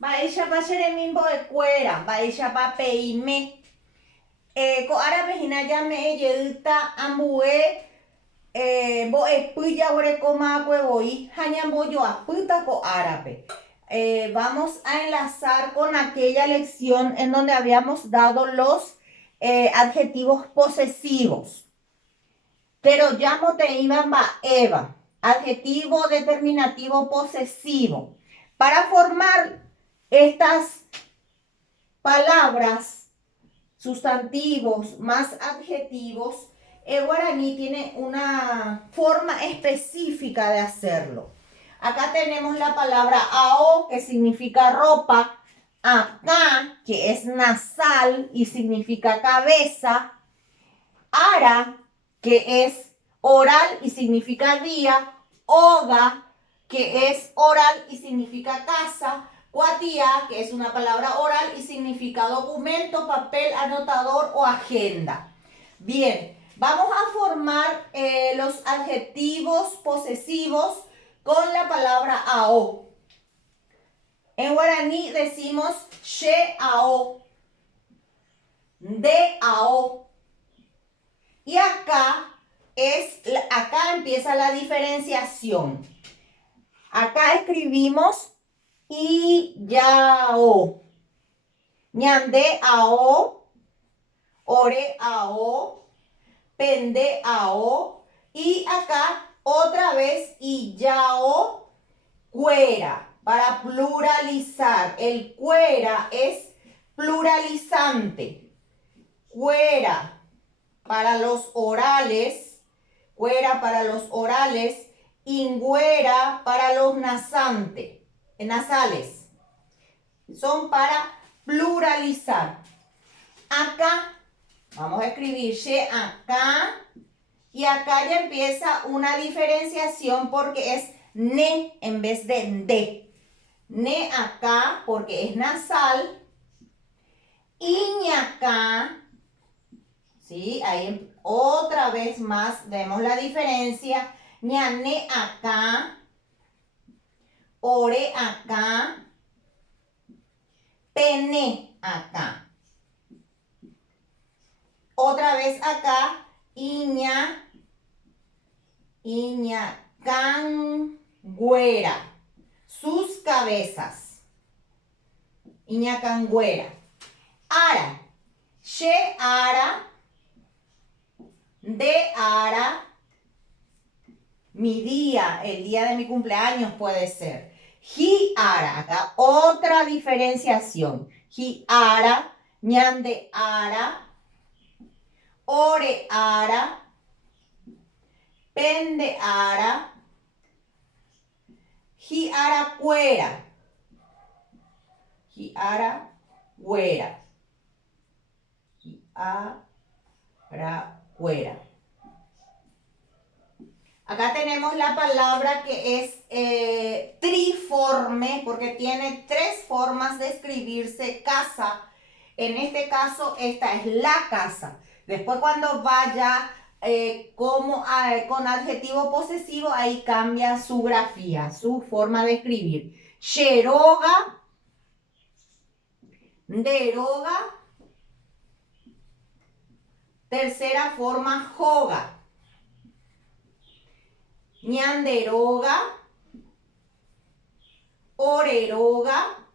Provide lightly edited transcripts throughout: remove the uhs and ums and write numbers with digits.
Baishapa Sheremimbo de Cuera, Baishapa Peime, Ko Árabe Hinayame, Yelta, Ambue, Bo Espuya, Urecoma, Cuevoy, Hañambo, yo aputa ko árabe. Vamos a enlazar con aquella lección en donde habíamos dado los adjetivos posesivos. Pero llamo te iban ba Eva, adjetivo determinativo posesivo. Para formar estas palabras, sustantivos más adjetivos, el guaraní tiene una forma específica de hacerlo. Acá tenemos la palabra ao, que significa ropa, acá, que es nasal y significa cabeza, ara, que es oral y significa día, oga, que es oral y significa casa, cuatía, que es una palabra oral y significa documento, papel, anotador o agenda. Bien, vamos a formar los adjetivos posesivos con la palabra ao. En guaraní decimos she ao, de ao. Y acá empieza la diferenciación. Acá escribimos iyao, ñande ao, ore ao, pende ao, y acá otra vez iyao, cuera, para pluralizar. El cuera es pluralizante. Cuera para los orales, cuera para los orales, ingüera para los nasales. Son para pluralizar. Acá, vamos a escribir she acá, y acá ya empieza una diferenciación porque es ne en vez de de. Ne acá porque es nasal, iñ acá. ¿Sí? Ahí otra vez más vemos la diferencia. Ñane acá, ore acá, pene acá. Otra vez acá, iña, cangüera. Sus cabezas. Iña cangüera. Ara, she ara, de ara, mi día, el día de mi cumpleaños puede ser. Hi ara, acá otra diferenciación. Hi ara, ñande ara, ore ara, pende ara, hi ara cuera. Hi ara güera. Hi ara cuera. Acá tenemos la palabra que es triforme porque tiene tres formas de escribirse casa. En este caso, esta es la casa. Después cuando vaya con adjetivo posesivo, ahí cambia su grafía, su forma de escribir. Xeroga, deroga. Tercera forma, joga. Ñanderoga, oreroga,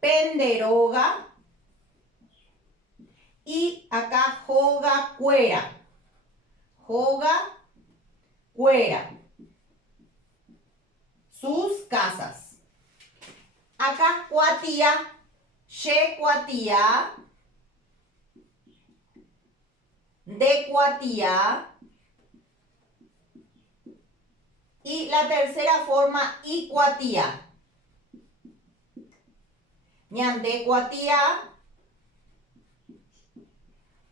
penderoga, y acá joga cuera. Joga cuera. Sus casas. Acá cuatía, she cuatía, de cuatía. Y la tercera forma, icuatía. Ñande cuatía,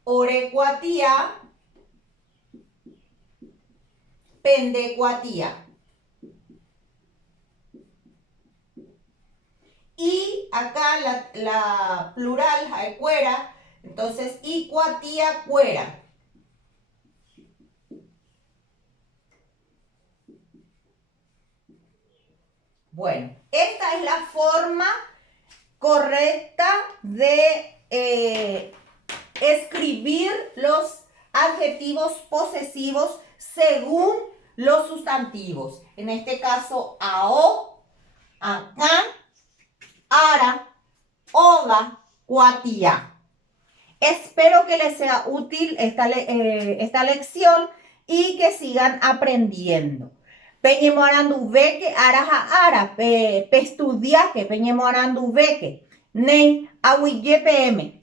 ore cuatía, pende cuatía. Y acá la plural, cuera, entonces icuatía cuera. Bueno, esta es la forma correcta de escribir los adjetivos posesivos según los sustantivos. En este caso, ao, acá, ara, oga, cuatía. Espero que les sea útil esta lección y que sigan aprendiendo. Peñemo aranduveke araja ara, pestudiake, peñemo aranduveke, nen ahuille pm.